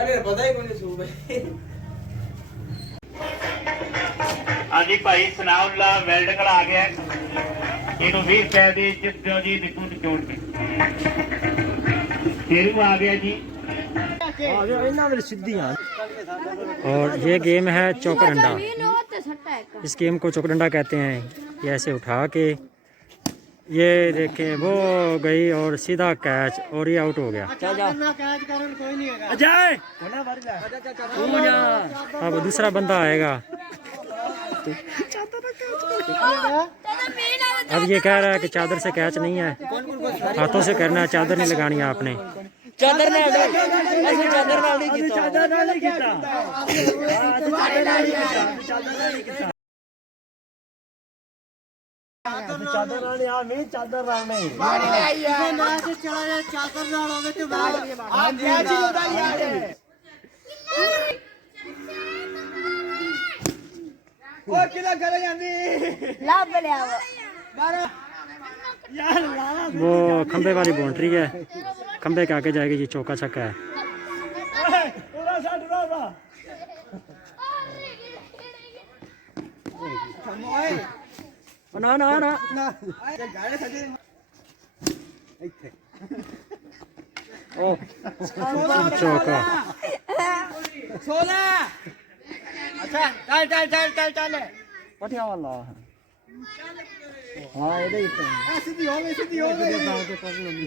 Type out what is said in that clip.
अरे पता ही कौन सूबे हाँ जी भाई सनाउल्ला वेल्ड कल आ गया इनू 20 रुपए दी जिस दियो जी निकू निचोड़ के शेरू आ गया जी। और ये गेम है चौकरंडा। इस गेम को चौकरंडा कहते हैं। ये ऐसे उठा के ये देखें वो गई और सीधा कैच और ये आउट हो गया। अब दूसरा बंदा आएगा। अब ये कह रहा है कि चादर से कैच नहीं है, हाथों से करना है, चादर नहीं लगानी है आपने। चादर ने ऐसे चादर नाल नहीं कीता चादर नाल आ मैं चादर नाल नहीं इसे ना से चला जाए चादर नाल होवे ते हां कैच ही होता यार ओ किला करे जांदी ला बले आओ यार ला वो खंबे वाली बाउंड्री है, खंबे के आगे जाएगी जी, चौका छक्का है। ना ना ना ओ चौका। 16 अच्छा चल चल चल चल चल पठिया वाला हाँ ये सीधी हो गई